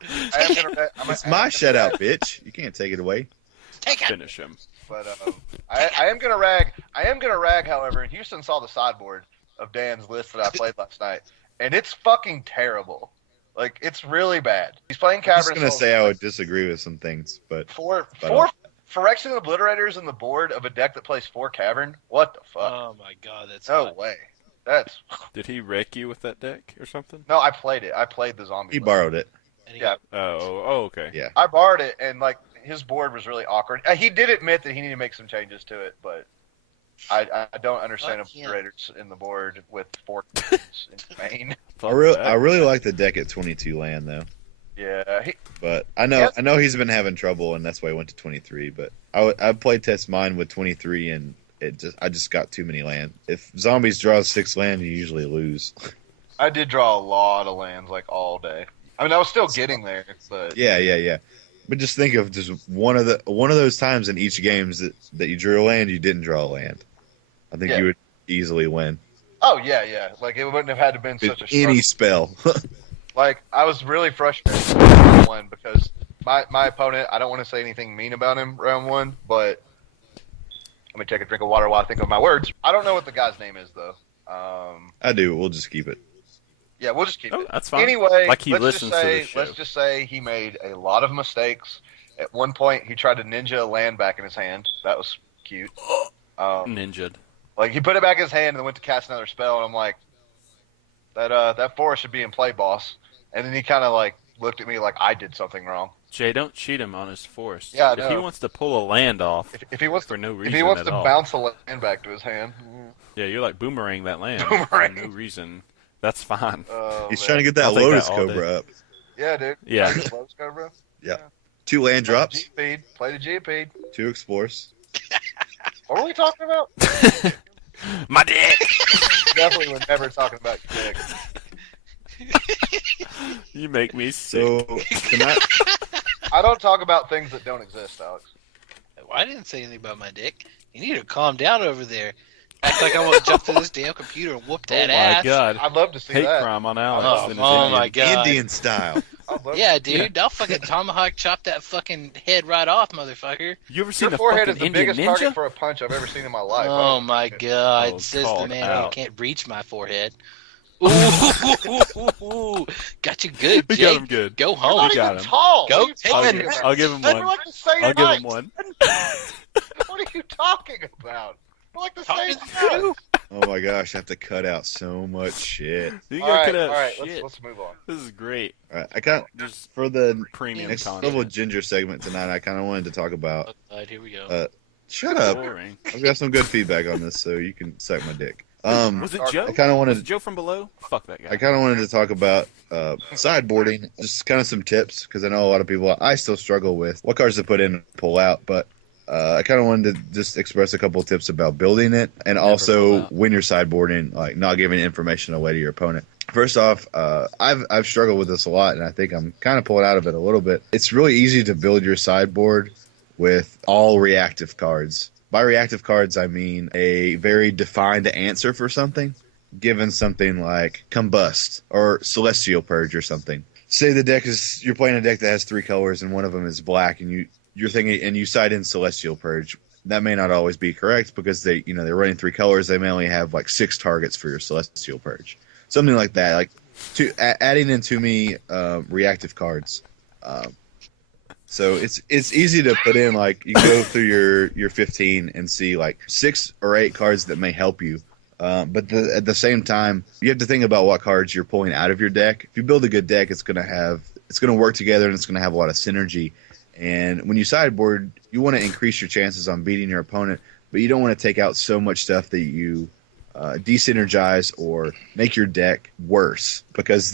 It's my shutout, bitch. You can't take it away. Take it. Finish him. But I am gonna rag. However, Houston saw the sideboard of Dan's list that I played last night, and it's fucking terrible. Like, it's really bad. He's playing Cavern. I'm just gonna say I would disagree with some things, but four Phyrexian Obliterators in the board of a deck that plays 4 Cavern. What the fuck? Oh my god, that's No hot. way. That's Did he wreck you with that deck or something? no. I played it. I played the zombie. he list. borrowed it. And Yeah. Oh, okay. Yeah. I borrowed it, and like his board was really awkward. He did admit that he needed to make some changes to it, but I don't understand Fuck yeah. Obliterators in the board with 4 cards in main. I really like the deck at 22 land though. Yeah, But I know he's been having trouble, and that's why he went to 23. But I played test mine with 23, and I just got too many land. If zombies draw 6 land, you usually lose. I did draw a lot of lands like all day. I mean, I was still getting there, but Yeah. But just think of just one of those times in each games that you drew a land, you didn't draw a land. I think you would easily win. oh yeah. Like it wouldn't have had to been such a Any struggle. spell. Like I was really frustrated with round 1 because my opponent. I don't want to say anything mean about him round 1, but let me take a drink of water while I think of my words. I don't know what the guy's name is though. I do. We'll just keep it. Yeah, we'll just keep it. That's fine. Anyway, Like he listens to the show. let's just say he made a lot of mistakes. At one point, he tried to ninja a land back in his hand. That was cute. Ninja'd. Like he put it back in his hand and then went to cast another spell, and I'm like, that forest should be in play, boss. And then he kind of like looked at me like I did something wrong. Jay, don't cheat him on his forest. Yeah, I if he know. wants to pull a land off If he wants for no reason if he wants at to all. bounce a land back to his hand, Yeah, you're like boomerang that land Boomerang. for no reason. That's fine. He's man. trying to get that I'll take Lotus that all day. Cobra up. Yeah, dude. Yeah. Lotus Cobra. Yeah. 2 land drops, G-Feed. Play the G-Feed. 2 explores. What were we talking about? My dick! Definitely we're never talking about your dick. You make me sick. So tonight, I don't talk about things that don't exist, Alex. Well, I didn't say anything about my dick. You need to calm down over there. Act like I want to jump to this damn computer and whoop that oh my ass. god. I'd love to see Hate that. crime on Alex. Oh, and his oh Indian. my god. Indian style. I'd love Yeah, to- dude. I'll fucking tomahawk chop that fucking head right off, motherfucker. You ever seen Your a forehead fucking is the Indian biggest ninja? target for a punch I've ever seen in my life. Oh my god. Oh, Says the called man who out. can't reach my forehead. Ooh, got you good, We Jake. got him good. Go You're home. not We got even him. tall. Go What are you take talking it. about? I'll give him We're one. like the same I'll give height. him one. What are you talking about? We're like the same Talking height. to Oh my gosh, I have to cut out so much shit. You All gotta right, cut out all right. shit. Let's move on. This is great. All right, I kind There's for the premium next content. little ginger segment tonight. I kind of wanted to talk about. Oh, God, here we go. Shut up! Boring. I've got some good feedback on this, so you can suck my dick. Was it Joe? I kind of Was it wanted. Joe from below? Fuck that guy. I kind of wanted to talk about sideboarding, just kind of some tips, because I know a lot of people. I still struggle with what cards to put in and pull out, but I kind of wanted to just express a couple of tips about building it, and pull also out. when you're sideboarding, like not giving information away to your opponent. First off, I've struggled with this a lot, and I think I'm kind of pulling out of it a little bit. It's really easy to build your sideboard with all reactive cards. By reactive cards, I mean a very defined answer for something, given something like Combust or Celestial Purge or something. Say you're playing a deck that has 3 colors and one of them is black, and you're thinking and you side in Celestial Purge. That may not always be correct because they're running 3 colors. They may only have like 6 targets for your Celestial Purge, something like that. Like adding in too many reactive cards. So it's easy to put in, like, you go through your 15 and see like 6 or 8 cards that may help you. But at the same time, you have to think about what cards you're pulling out of your deck. If you build a good deck, it's going to work together and it's going to have a lot of synergy. And when you sideboard, you want to increase your chances on beating your opponent, but you don't want to take out so much stuff that you desynergize or make your deck worse, because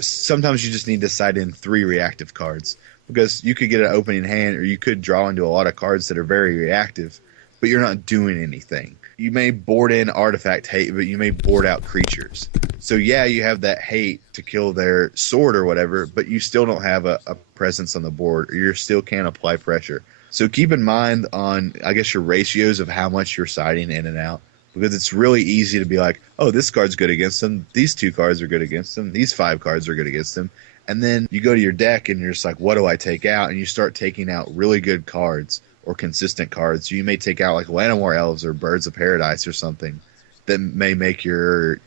sometimes you just need to side in 3 reactive cards, because you could get an opening hand or you could draw into a lot of cards that are very reactive, but you're not doing anything. You may board in artifact hate, but you may board out creatures. So yeah, you have that hate to kill their sword or whatever, but you still don't have a presence on the board, or you still can't apply pressure. So keep in mind on, I guess, your ratios of how much you're siding in and out, because it's really easy to be like, oh, this card's good against them, these 2 cards are good against them, these 5 cards are good against them, And then you go to your deck and you're just like, what do I take out? And you start taking out really good cards or consistent cards. You may take out like Llanowar Elves or Birds of Paradise or something that may make your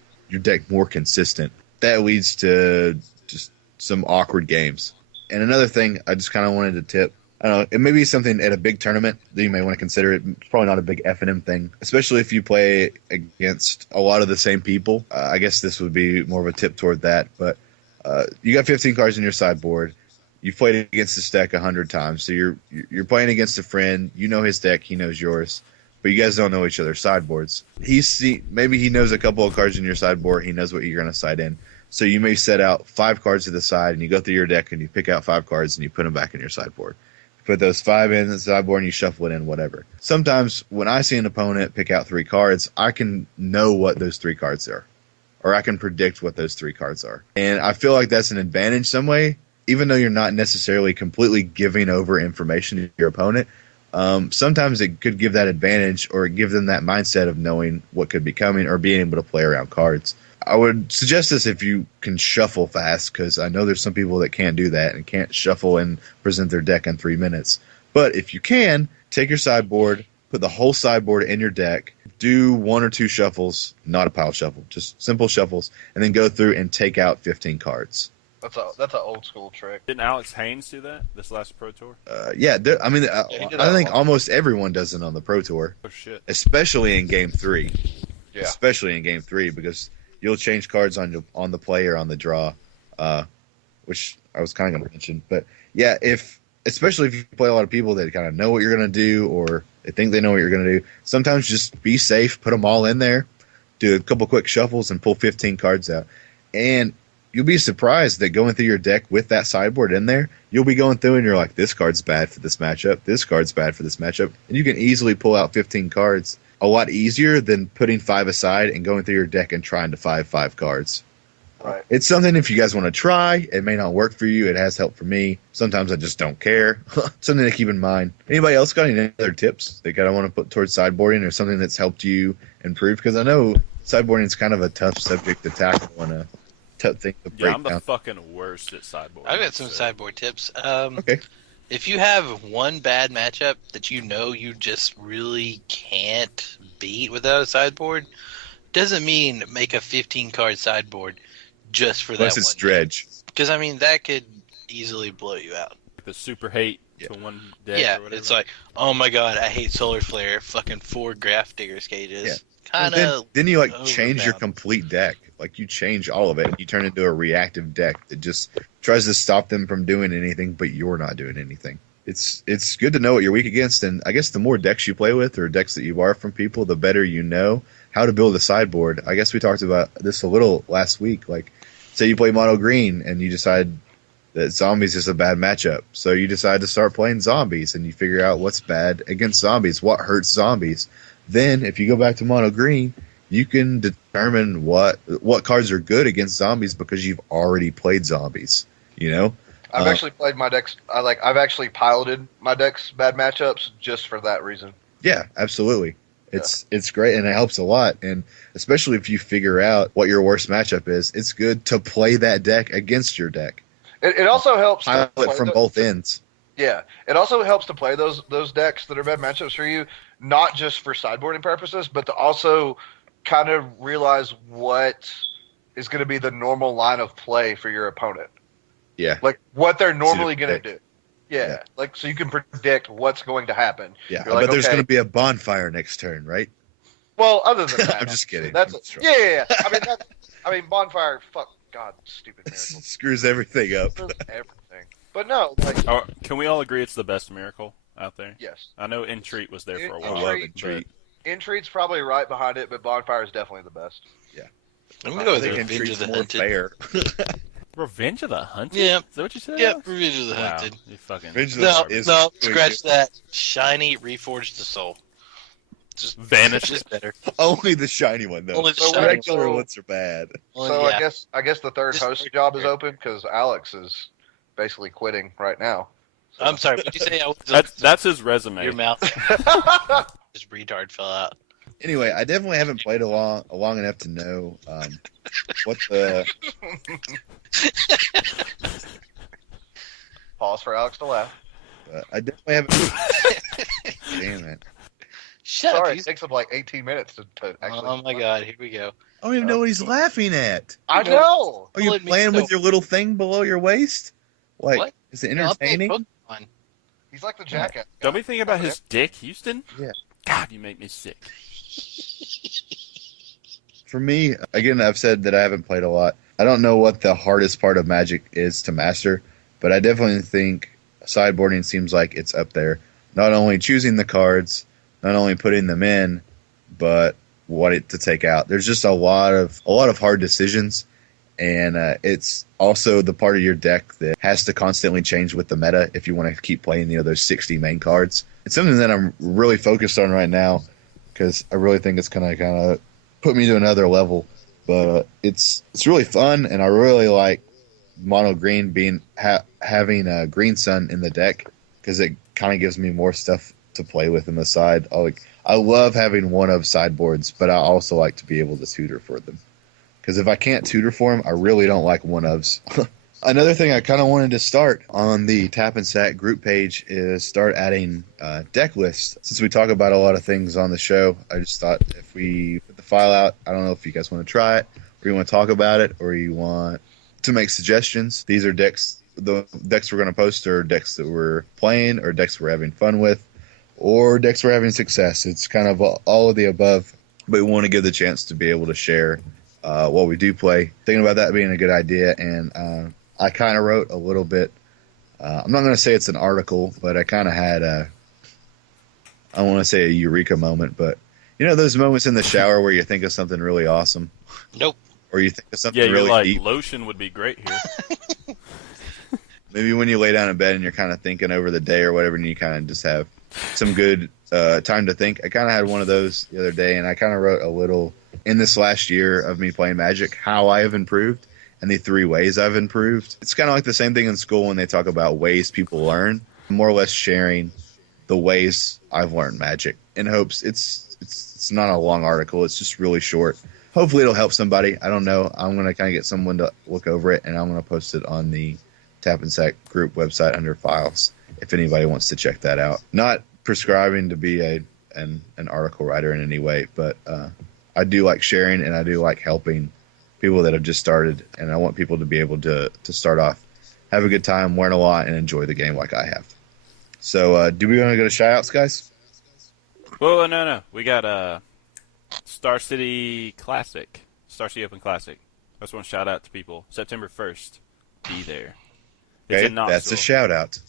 deck more consistent. That leads to just some awkward games. And another thing I just kind of wanted to tip, I don't know, it may be something at a big tournament that you may want to consider. It's probably not a big F&M thing, especially if you play against a lot of the same people. I guess this would be more of a tip toward that. But you got 15 cards in your sideboard. You've played against this deck 100 times, so you're playing against a friend. You know his deck, he knows yours, but you guys don't know each other's sideboards. Maybe he knows a couple of cards in your sideboard. He knows what you're going to side in. So you may set out 5 cards to the side, and you go through your deck and you pick out 5 cards and you put them back in your sideboard. Put those 5 in the sideboard and you shuffle it in, whatever. Sometimes when I see an opponent pick out 3 cards, I can know what those 3 cards are, or I can predict what those 3 cards are. And I feel like that's an advantage some way, even though you're not necessarily completely giving over information to your opponent. Sometimes it could give that advantage or give them that mindset of knowing what could be coming or being able to play around cards. I would suggest this if you can shuffle fast, because I know there's some people that can't do that and can't shuffle and present their deck in 3 minutes. But if you can, take your sideboard, put the whole sideboard in your deck, do 1 or 2 shuffles, not a pile shuffle, just simple shuffles, and then go through and take out 15 cards. That's an old school trick. Didn't Alex Haynes do that this last Pro Tour? Yeah, I mean, he did I that think a lot. almost everyone does it on the Pro Tour, Oh, shit. especially in Game 3. Yeah. Especially in Game 3, because you'll change cards on the play or on the draw, which I was kind of going to mention. But yeah, especially if you play a lot of people that kind of know what you're going to do or they think they know what you're going to do, sometimes just be safe, put them all in there, do a couple quick shuffles, and pull 15 cards out. And you'll be surprised that going through your deck with that sideboard in there, you'll be going through and you're like, this card's bad for this matchup, this card's bad for this matchup. And you can easily pull out 15 cards a lot easier than putting 5 aside and going through your deck and trying to 5 cards. Right. It's something if you guys want to try. It may not work for you. It has helped for me. Sometimes I just don't care. Something to keep in mind. Anybody else got any other tips they kind of want to put towards sideboarding or something that's helped you improve? Because I know sideboarding is kind of a tough subject to tackle and a tough thing to break Yeah, I'm the down. fucking worst at sideboard. I've got some sideboard tips. Okay. If you have one bad matchup that you know you just really can't beat without a sideboard, doesn't mean make a 15-card sideboard just for Unless that it's one. dredge. Because, I mean, that could easily blow you out. The super hate to one deck Yeah, or whatever. it's like, oh my god, I hate Solar Flare, fucking 4 Graph Digger's cages. Yeah. Kind Then, of. then you change your overbound. complete deck. Like you change all of it. And you turn into a reactive deck that just tries to stop them from doing anything, but you're not doing anything. It's good to know what you're weak against, and I guess the more decks you play with or decks that you borrow from people, the better you know how to build a sideboard. I guess we talked about this a little last week. Like, say you play mono green and you decide that zombies is a bad matchup, so you decide to start playing zombies, and you figure out what's bad against zombies, what hurts zombies. Then, if you go back to mono green, you can determine what cards are good against zombies because you've already played zombies. You know. I've actually played my decks. I've actually piloted my decks bad matchups just for that reason. Yeah, absolutely. It's great, and it helps a lot. And especially if you figure out what your worst matchup is, it's good to play that deck against your deck. It also helps to Pilot play from both ends. Yeah, it also helps to play those decks that are bad matchups for you, not just for sideboarding purposes, but to also kind of realize what is going to be the normal line of play for your opponent. Yeah. Like what they're normally going to predict. do. Yeah, like so you can predict what's going to happen. Yeah, You're like, but there's okay. going to be a bonfire next turn, right? Well, other than that, I'm just kidding. That's I'm sure. yeah. I mean, bonfire. Fuck God, stupid miracle. Screws everything up. Everything. But no, like Oh, can we all agree it's the best miracle out there? yes, I know Entreat was there for a I while. love Entreat, Entreat. Entreat's probably right behind it, but bonfire is definitely the best. I'm going to go I with think Revenge of Entreat's the more Hunted. fair. Revenge of the Hunted? Yeah. Is that what you said? Yep, Revenge of the Wow, Hunted. you fucking... Revenge of the No, Hunted is no, really scratch good. that. Shiny, Reforged the Soul. Just Vanish. Just better. Only the shiny one, though. Only the The shiny regular one. ones are bad. Well, So yeah. I guess the third Just host very job is fair. open because Alex is basically quitting right now. So. I'm sorry, what did you say? I was That's his resume. your mouth. Just retard fell out. Anyway, I definitely haven't played long enough to know what the. Pause for Alex to laugh. I definitely haven't. Damn it! Shut up. Sorry, it takes up like 18 minutes to actually. Oh my god, here we go. I don't even know what he's laughing at. I know. Are you Well, it means playing with so. your little thing below your waist? Like, What? is it No, I'm playing entertaining? Pokemon. He's like the jackass. Don't be thinking about his dick, Houston. Yeah. God, you make me sick. For me, again, I've said that I haven't played a lot. I don't know what the hardest part of Magic is to master, but I definitely think sideboarding seems like it's up there. Not only choosing the cards, not only putting them in, but what to take out. There's just a lot of hard decisions, and it's also the part of your deck that has to constantly change with the meta if you want to keep playing those 60 main cards. It's something that I'm really focused on right now because I really think it's gonna kind of put me to another level. But it's really fun, and I really like mono green being having a green sun in the deck because it kind of gives me more stuff to play with in the side. I love having one of sideboards, but I also like to be able to tutor for them. Because if I can't tutor for them, I really don't like one ofs. Another thing I kind of wanted to start on the Tap and Sack group page is start adding deck lists. Since we talk about a lot of things on the show, I just thought if we put the file out, I don't know if you guys want to try it, or you want to talk about it, or you want to make suggestions. These are decks. The decks we're going to post are decks that we're playing, or decks we're having fun with, or decks we're having success. It's kind of all of the above, but we want to give the chance to be able to share what we do play. Thinking about that being a good idea, and I kind of wrote a little bit. I'm not going to say it's an article, but I kind of had I don't want to say a eureka moment, but you know those moments in the shower where you think of something really awesome? Nope. Or you think of something Yeah, you're really like, deep? lotion would be great here. Maybe when you lay down in bed and you're kind of thinking over the day or whatever, and you kind of just have some good time to think. I kind of had one of those the other day, and I kind of wrote a little in this last year of me playing Magic, how I have improved and the 3 ways I've improved. It's kind of like the same thing in school when they talk about ways people learn. I'm more or less sharing the ways I've learned Magic in hopes it's not a long article. It's just really short. Hopefully it'll help somebody. I don't know. I'm going to kind of get someone to look over it, and I'm going to post it on the Tap and Sack group website under files if anybody wants to check that out. Not prescribing to be an article writer in any way, but I do like sharing, and I do like helping people that have just started, and I want people to be able to start off, have a good time, learn a lot, and enjoy the game like I have. So do we want to go to shout-outs, guys? Well, no. We got Star City Classic. Star City Open Classic. I just want to shout out to people. September 1st. Be there. It's Okay, in Knoxville. that's a shout-out.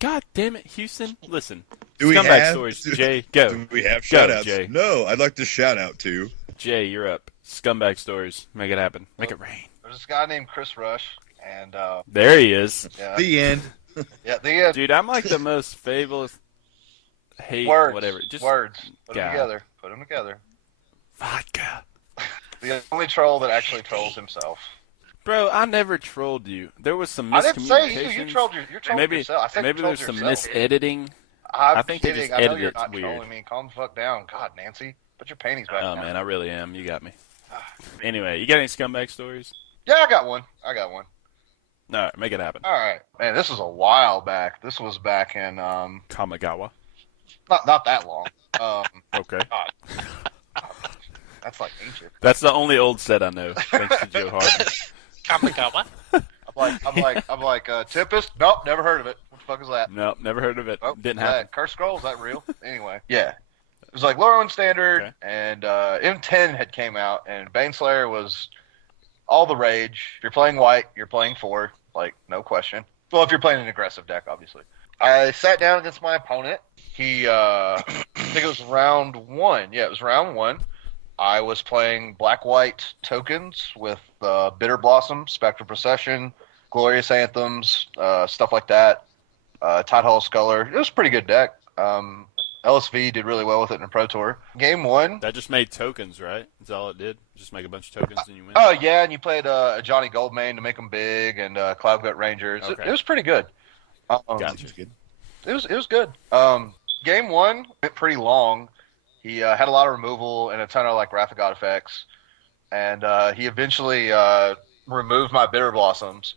God damn it, Houston. Listen. Do we Scumbag have- stories. Jay, go. Do we have Go, shout-outs? Jay. No, I'd like to shout-out to... Jay, you're up. Scumbag stories. Make it happen. Make it rain. There's this guy named Chris Rush, and There he is. yeah, The end. the end. Dude, I'm like the most fabulous hate Words, whatever. Just words. Put them God. together. Put them together. vodka. The only troll that actually trolls himself. Bro, I never trolled you. There was some I didn't say you. miscommunication. You trolled Maybe yourself. I said maybe you trolled there's some yourself. misediting. I'm I think they kidding. just I know edited you're it not weird. trolling me. Calm the fuck down. God, Nancy. Put your panties back Oh down. man, I really am. You got me. Anyway, you got any scumbag stories? Yeah, I got one. All right, make it happen. All right. Man, this was a while back. This was back in, Kamigawa. not that long. Okay. God. That's like ancient. That's the only old set I know, thanks to Joe Harden. Kamikawa. I'm like, Tempest? Nope, never heard of it. What the fuck is that? No, never heard of it. Oh, Didn't is that happen. Curse Scroll? Is that real? Anyway. Yeah. It was like lower one standard, Okay. and M10 had came out, and Baneslayer was all the rage. If you're playing white, you're playing 4, like, no question. Well, if you're playing an aggressive deck, obviously. I sat down against my opponent. He, I think it was round 1. Yeah, it was round 1. I was playing black-white tokens with Bitter Blossom, Spectral Procession, Glorious Anthems, stuff like that. Tidehall Sculler. It was a pretty good deck. LSV did really well with it in a Pro Tour. Game 1. That just made tokens, right? That's all it did. Just make a bunch of tokens and you win. Oh, yeah, and you played a Johnny Goldmane to make them big, and Cloudgut Rangers. Okay. It was pretty good. Gotcha. Good. It was good. Game 1 went pretty long. He had a lot of removal and a ton of like Wrath of God effects, and he eventually removed my Bitter Blossoms,